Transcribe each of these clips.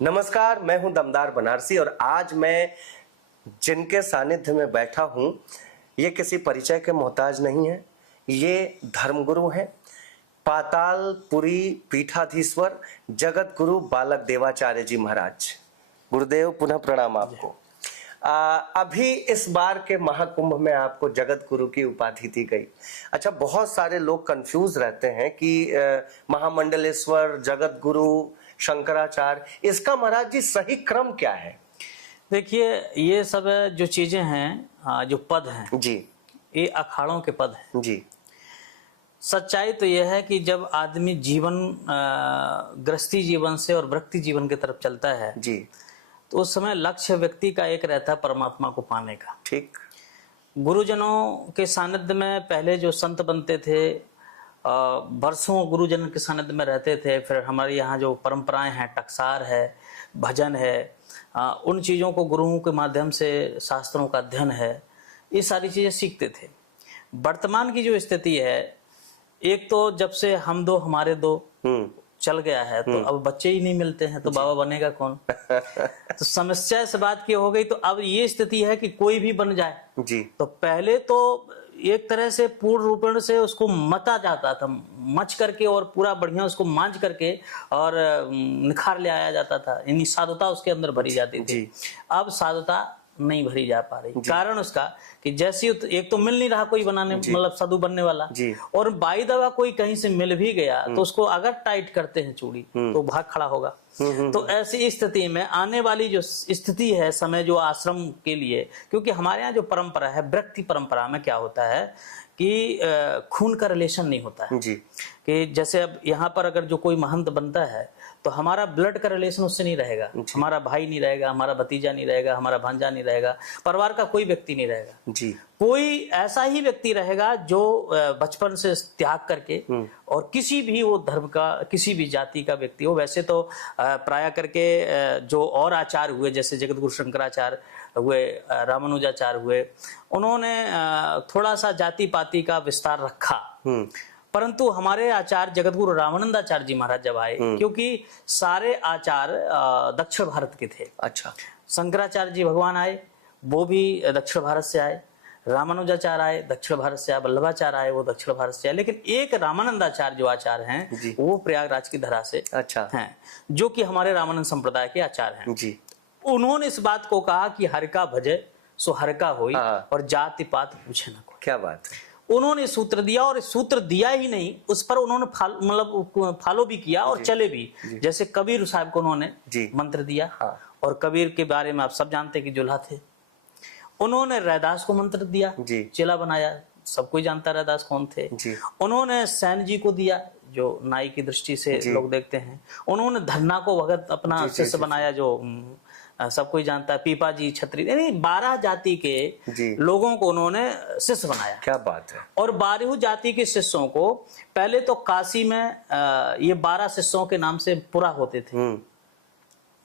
नमस्कार, मैं हूं दमदार बनारसी और आज मैं जिनके सानिध्य में बैठा हूं ये किसी परिचय के मोहताज नहीं है। ये धर्मगुरु हैं, पातालपुरी पीठाधीश्वर जगत गुरु बालक देवाचार्य जी महाराज। गुरुदेव पुनः प्रणाम आपको। अभी इस बार के महाकुंभ में आपको जगत गुरु की उपाधि दी गई। अच्छा, बहुत सारे लोग कंफ्यूज रहते हैं कि महामंडलेश्वर, जगत गुरु, शंकराचार्य, इसका महाराज जी सही क्रम क्या है? देखिए, ये सब जो चीजें हैं, जो पद हैं जी, ये अखाड़ों के पद हैं जी। सच्चाई तो यह है कि जब आदमी जीवन गृहस्थी जीवन से और वृत्ति जीवन की तरफ चलता है जी, तो उस समय लक्ष्य व्यक्ति का एक रहता है परमात्मा को पाने का। ठीक। गुरुजनों के सानिध्य में पहले जो संत बनते थे, वर्षों गुरुजन के सानिध्य में रहते थे। फिर हमारे यहाँ जो परंपराएं हैं, टकसार है, भजन है, उन चीज़ों को गुरुओं के माध्यम से शास्त्रों का अध्ययन है, ये सारी चीज़ें सीखते थे। वर्तमान की जो स्थिति है, एक तो जब से हम दो हमारे दो चल गया है तो अब बच्चे ही नहीं मिलते हैं तो बाबा बनेगा कौन? तो समस्या इस बात की हो गई। तो अब ये स्थिति है कि कोई भी बन जाए जी। तो पहले तो एक तरह से पूर्ण रूपेण से उसको मता जाता था, मच करके और पूरा बढ़िया उसको मांझ करके और निखार ले आया जाता था, यानी साधुता उसके अंदर भरी जाती थी। अब साधुता नहीं भरी जा पा रही। कारण उसका कि जैसी एक तो मिल नहीं रहा कोई बनाने, मतलब साधु बनने वाला, और बाई दवा कोई कहीं से मिल भी गया तो उसको अगर टाइट करते हैं चूड़ी तो भाग खड़ा होगा। तो ऐसी स्थिति में आने वाली जो स्थिति है समय, जो आश्रम के लिए, क्योंकि हमारे यहाँ जो परंपरा है, व्यक्ति परंपरा में क्या होता है कि खून का रिलेशन नहीं होता है जी। कि जैसे अब यहाँ पर अगर जो कोई महंत बनता है तो हमारा ब्लड का रिलेशन उससे नहीं रहेगा, हमारा भाई नहीं रहेगा, हमारा भतीजा नहीं रहेगा, हमारा भांजा नहीं रहेगा, परिवार का कोई व्यक्ति नहीं रहेगा जी। कोई ऐसा ही व्यक्ति रहेगा जो बचपन से त्याग करके और किसी भी वो धर्म का, किसी भी जाति का व्यक्ति हो। वैसे तो प्राय करके जो और आचार्य हुए, जैसे जगत गुरु शंकराचार्य हुए, रामानुजाचार्य हुए, उन्होंने थोड़ा सा जाति पाति का विस्तार रखा। परंतु हमारे आचार्य जगत गुरु रामानंदाचार्य जी महाराज जब आए, क्योंकि सारे आचार्य दक्षिण भारत के थे। अच्छा। शंकराचार्य जी भगवान आए, वो भी दक्षिण भारत से आए, रामानुजाचार्य आए दक्षिण भारत से आए, वल्लभाचार्य आए वो दक्षिण भारत से आए, लेकिन एक रामानंदाचार्य जो आचार्य हैं वो प्रयागराज की धरा से अच्छा हैं, जो कि हमारे रामानंद संप्रदाय के आचार्य हैं जी। उन्होंने इस बात को कहा कि हर का भजे सो हर का होई और जाति पात पूछे ना कोई। क्या बात है। उन्होंने सूत्र दिया, और सूत्र दिया ही नहीं, उस पर उन्होंने मतलब फॉलो भी किया और चले भी। जैसे कबीर साहब को उन्होंने मंत्र दिया, और कबीर के बारे में आप सब जानते कि जुल्हा थे। उन्होंने रैदास को मंत्र दिया, चेला बनाया, सब कोई जानता रैदास कौन थे। उन्होंने सैन जी को दिया, जो नाई की दृष्टि से लोग देखते हैं। उन्होंने धन्ना को भगत अपना शिष्य बनाया, जो सब कोई जानता है। पीपा जी, छत्री, यानी 12 जाति के लोगों को उन्होंने शिष्य बनाया। क्या बात है। और 12 जाति के शिष्यों को पहले तो काशी में ये 12 शिष्यों के नाम से पूरा होते थे।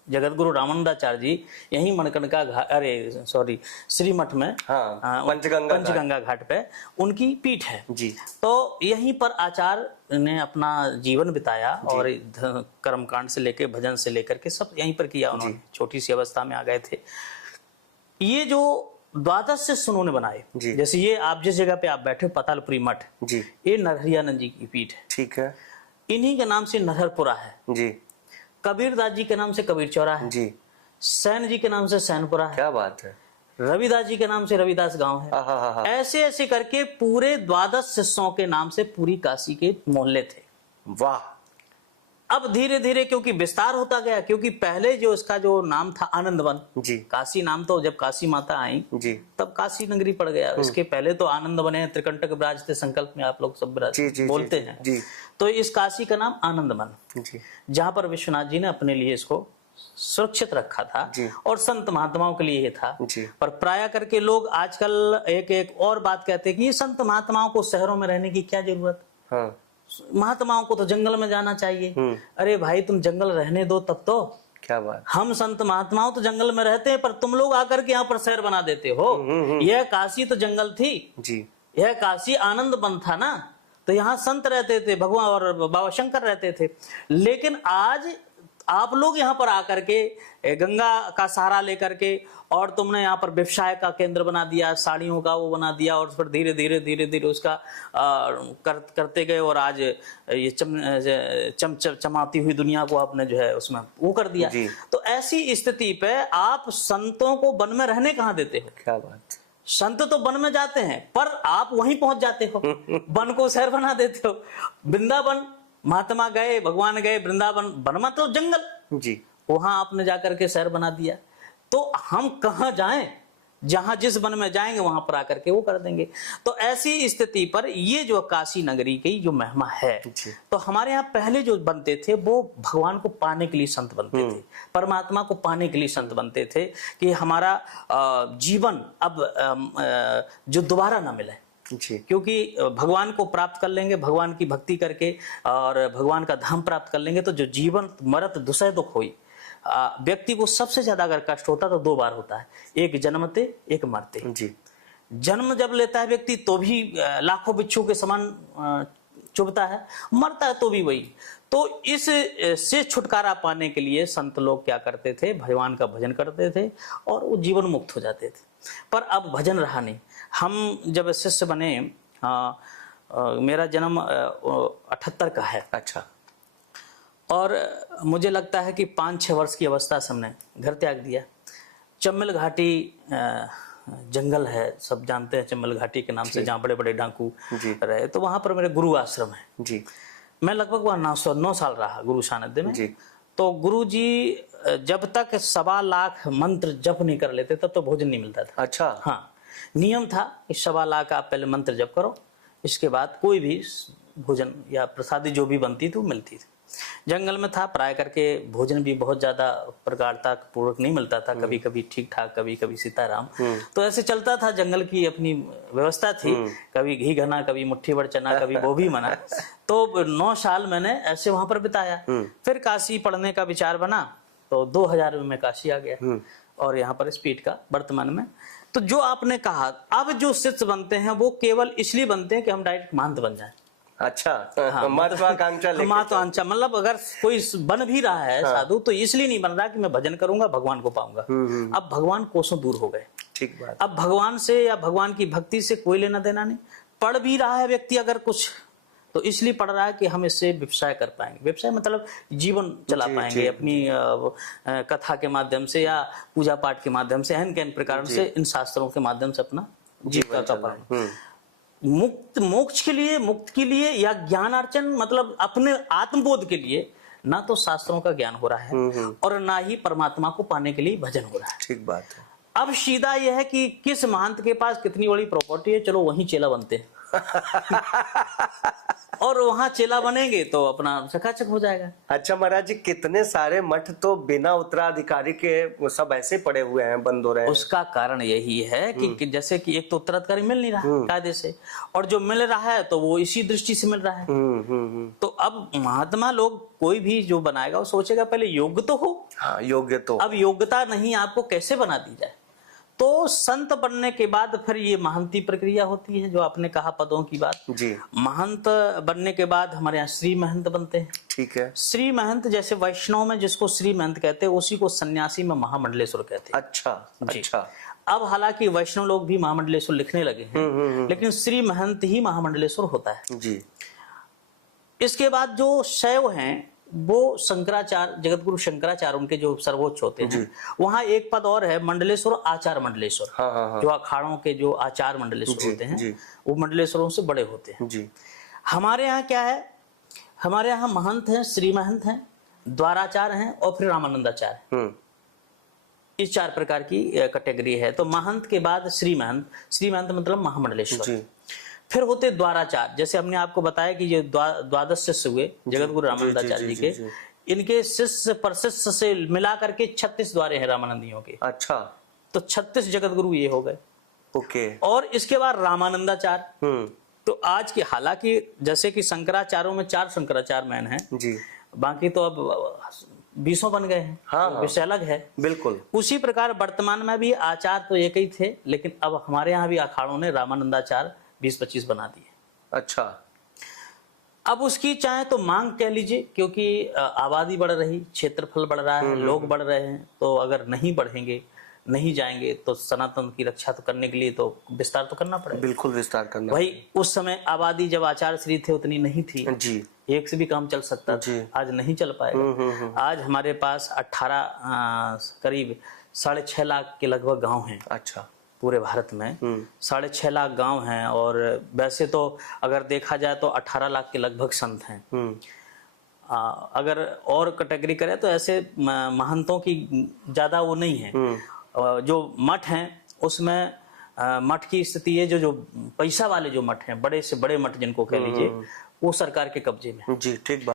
जगत गुरु रामानंदाचार्य जी यही मणिकर्णिका घाट, अरे सॉरी, श्रीमठ में पंचगंगा घाट पे उनकी पीठ है जी। तो यहीं पर आचार्य ने अपना जीवन बिताया और कर्मकांड से लेकर भजन से लेकर के सब यहीं पर किया उन्होंने। छोटी सी अवस्था में आ गए थे। ये जो 12 शिष्य उन्होंने बनाए, जैसे ये आप जिस जगह पे आप बैठे पातालपुरी मठ जी, ये नरहरियानंद जी की पीठ है। ठीक है। इन्हीं के नाम से नरहरपुरा है जी। कबीरदास जी के नाम से कबीर चौरा है जी। सैन जी के नाम से सैनपुरा है। क्या बात है। रविदास जी के नाम से रविदास गांव है। ऐसे ऐसे करके पूरे 12 शिष्यों के नाम से पूरी काशी के मोहल्ले थे। वाह। अब धीरे धीरे क्योंकि विस्तार होता गया, क्योंकि पहले जो इसका जो नाम था आनंदवन जी, काशी नाम तो जब काशी माता आई जी तब काशी नगरी पड़ गया। इसके पहले तो आनंद बने, त्रिकंटक विराज थे, संकल्प में आप लोग सब बोलते हैं जी। तो इस काशी का नाम आनंदवन जी, जहां पर विश्वनाथ जी ने अपने लिए इसको सुरक्षित रखा था और संत महात्माओं के लिए ये था। पर प्राय करके लोग आजकल एक और बात कहते हैं कि ये संत महात्माओं को शहरों में रहने की क्या जरूरत। हाँ। महात्माओं को तो जंगल में जाना चाहिए। अरे भाई, तुम जंगल रहने दो तब तो। क्या बात। हम संत महात्माओं तो जंगल में रहते हैं, पर तुम लोग आकर के यहाँ पर शहर बना देते हो। यह काशी तो जंगल थी जी, यह काशी आनंद वन था ना, तो यहाँ संत रहते थे, भगवान और बाबा शंकर रहते थे। लेकिन आज आप लोग यहाँ पर आकर के गंगा का सहारा लेकर के और तुमने यहाँ पर व्यवसाय का केंद्र बना दिया, साड़ियों का वो बना दिया, और उस पर धीरे धीरे उसका करते गए, और आज ये चमाती हुई दुनिया को आपने जो है उसमें वो कर दिया। तो ऐसी स्थिति पे आप संतों को वन में रहने कहाँ देते हो? क्या बात। संत तो वन में जाते हैं, पर आप वहीं पहुंच जाते हो, वन को शहर बना देते हो। वृंदावन महात्मा गए, भगवान गए वृंदावन, वन मतलब जंगल जी, वहां आपने जाकर के शहर बना दिया। तो हम कहाँ जाएं? जहां जिस वन में जाएंगे वहां पर आकर के वो कर देंगे। तो ऐसी स्थिति पर ये जो काशी नगरी की जो महिमा है, तो हमारे यहाँ पहले जो बनते थे वो भगवान को पाने के लिए संत बनते थे, परमात्मा को पाने के लिए संत बनते थे, कि हमारा जीवन अब जो दोबारा ना मिले। क्योंकि भगवान को प्राप्त कर लेंगे, भगवान की भक्ति करके और भगवान का धाम प्राप्त कर लेंगे, तो जो जीवन मरत दुसह दुख हुई, व्यक्ति को सबसे ज्यादा अगर कष्ट होता तो दो बार होता है, एक जन्मते एक मरते। जी, जन्म जब लेता है व्यक्ति तो भी लाखों बिच्छू के समान चुभता है, मरता है तो भी वही। तो इस से छुटकारा पाने के लिए संत लोग क्या करते थे? भगवान का भजन करते थे और वो जीवन मुक्त हो जाते थे। पर अब भजन रहा नहीं। हम जब शिष्य बने, मेरा जन्म 78 का है। अच्छा। और मुझे लगता है कि 5-6 वर्ष की अवस्था से हमने घर त्याग दिया। चम्बल घाटी जंगल है, सब जानते हैं चम्बल घाटी के नाम से, जहाँ बड़े बड़े डाकू रहे। तो वहां पर मेरे गुरु आश्रम है जी। मैं लगभग वहाँ 9 साल रहा गुरु सानिध्य में जी। तो गुरु जी जब तक 1.25 लाख मंत्र जप नहीं कर लेते तब तो भोजन नहीं मिलता था। अच्छा। हाँ, नियम था कि 1.25 लाख आप पहले मंत्र जप करो, इसके बाद कोई भी भोजन या प्रसादी जो भी बनती थी वो मिलती थी। जंगल में था, प्राय करके भोजन भी बहुत ज्यादा प्रगाढ़ता पूर्वक नहीं मिलता था, कभी कभी ठीक ठाक, कभी कभी सीताराम। तो ऐसे चलता था, जंगल की अपनी व्यवस्था थी, कभी घी घना, कभी मुट्ठी भर चना, कभी वो भी मना। तो 9 साल मैंने ऐसे वहां पर बिताया। फिर काशी पढ़ने का विचार बना, तो 2000 में मैं काशी आ गया और यहाँ पर स्पीड का वर्तमान में। तो जो आपने कहा, अब जो शिष्य बनते हैं वो केवल इसलिए बनते हैं कि हम डायरेक्ट महंत बन जाए। अच्छा। हाँ, महत्वाकांक्षा मतलब अगर कोई बन भी रहा है साधु, तो इसलिए नहीं बन रहा कि मैं भजन करूंगा भगवान को पाऊंगा। अब भगवान कोसों दूर हो गए। ठीक बात। अब भगवान से या भगवान की भक्ति से कोई लेना देना नहीं। पढ़ भी रहा है व्यक्ति अगर कुछ, तो इसलिए पढ़ रहा है कि हम इससे व्यवसाय कर पाएंगे। व्यवसाय मतलब जीवन चला पाएंगे अपनी कथा के माध्यम से या पूजा पाठ के माध्यम से, एहन प्रकार से इन शास्त्रों के माध्यम से अपना जीविका का पाएंगे। मोक्ष के लिए, मुक्त के लिए या ज्ञान अर्चन मतलब अपने आत्मबोध के लिए ना तो शास्त्रों का ज्ञान हो रहा है और ना ही परमात्मा को पाने के लिए भजन हो रहा है। ठीक बात है। अब सीधा यह है कि किस महंत के पास कितनी बड़ी प्रॉपर्टी है, चलो वहीं चेला बनते हैं और वहां चेला बनेंगे तो अपना चकाचक हो जाएगा। अच्छा महाराज जी, कितने सारे मठ तो बिना उत्तराधिकारी के सब ऐसे पड़े हुए हैं, बंद हो रहे हैं। उसका कारण यही है कि जैसे कि एक तो उत्तराधिकारी मिल नहीं रहा कायदे से, और जो मिल रहा है तो वो इसी दृष्टि से मिल रहा है। तो अब महात्मा लोग कोई भी जो बनाएगा वो सोचेगा पहले योग्य तो हो। हाँ, योग्य तो। अब योग्यता नहीं, आपको कैसे बना दी जाए? तो संत बनने के बाद फिर ये महंती प्रक्रिया होती है, जो आपने कहा पदों की बात जी। महंत बनने के बाद हमारे यहाँ श्री महंत बनते हैं। ठीक है। श्री महंत जैसे वैष्णव में जिसको श्री महंत कहते हैं, उसी को सन्यासी में महामंडलेश्वर कहते हैं। अच्छा। अच्छा। अब हालांकि वैष्णव लोग भी महामंडलेश्वर लिखने लगे हैं, लेकिन श्री महंत ही महामंडलेश्वर होता है जी। इसके बाद जो शैव हैं वो शंकराचार्य, जगत गुरु शंकराचार्य उनके जो सर्वोच्च होते हैं। वहां एक पद और है, मंडलेश्वर, आचार मंडलेश्वर। हाँ। जो अखाड़ों के जो आचार मंडलेश्वर होते हैं वो मंडलेश्वरों से बड़े होते हैं जी। हमारे यहाँ क्या है, हमारे यहाँ महंत हैं, श्री महंत हैं, द्वाराचार्य हैं और फिर रामानंदाचार्य। इस 4 प्रकार की कैटेगरी है। तो महंत के बाद श्री महंत, श्री महंत मतलब महामंडलेश्वर। फिर होते द्वाराचार्य, जैसे हमने आपको बताया कि ये 12 शिष्य हुए जगत गुरु रामानंदाचार्य जी के। इनके शिष्य परशिष्य से मिला करके 36 द्वारे हैं रामानंदियों के। अच्छा। तो 36 जगत गुरु ये हो गए। ओके। और इसके बाद रामानंदाचार्य। तो आज की, हालांकि जैसे कि शंकराचार्यों में 4 शंकराचार्य मैन हैं जी, बाकी तो अब 20 बन गए हैं। हाँ, विषय अलग है। बिल्कुल। उसी प्रकार वर्तमान में भी आचार्य तो एक ही थे, लेकिन अब हमारे यहाँ भी अखाड़ों ने रामानंदाचार्य 20-25 बना दिए। अच्छा। अब उसकी चाहे तो मांग कह लीजिए, क्योंकि आबादी बढ़ रही, क्षेत्रफल बढ़ रहा है, लोग बढ़ रहे हैं, तो अगर नहीं बढ़ेंगे, नहीं जाएंगे, तो सनातन की रक्षा तो करने के लिए तो विस्तार तो करना पड़ेगा। बिल्कुल विस्तार करना। वही उस समय आबादी जब आचार्य श्री थे उतनी नहीं थी जी, एक से भी काम चल सकता जी। था, आज नहीं चल पाएगा। आज हमारे पास 18 करीब 6.5 लाख के लगभग गांव हैं अच्छा, पूरे भारत में। 6.5 लाख गांव हैं, और वैसे तो अगर देखा जाए तो 18 लाख के लगभग संत हैं। अगर और कैटेगरी करें तो ऐसे महंतों की ज्यादा वो नहीं है। जो मठ हैं उसमें मठ की स्थिति है, जो पैसा वाले जो मठ हैं, बड़े से बड़े मठ जिनको कह लीजिए, वो सरकार के कब्जे में। जी, ठीक बात।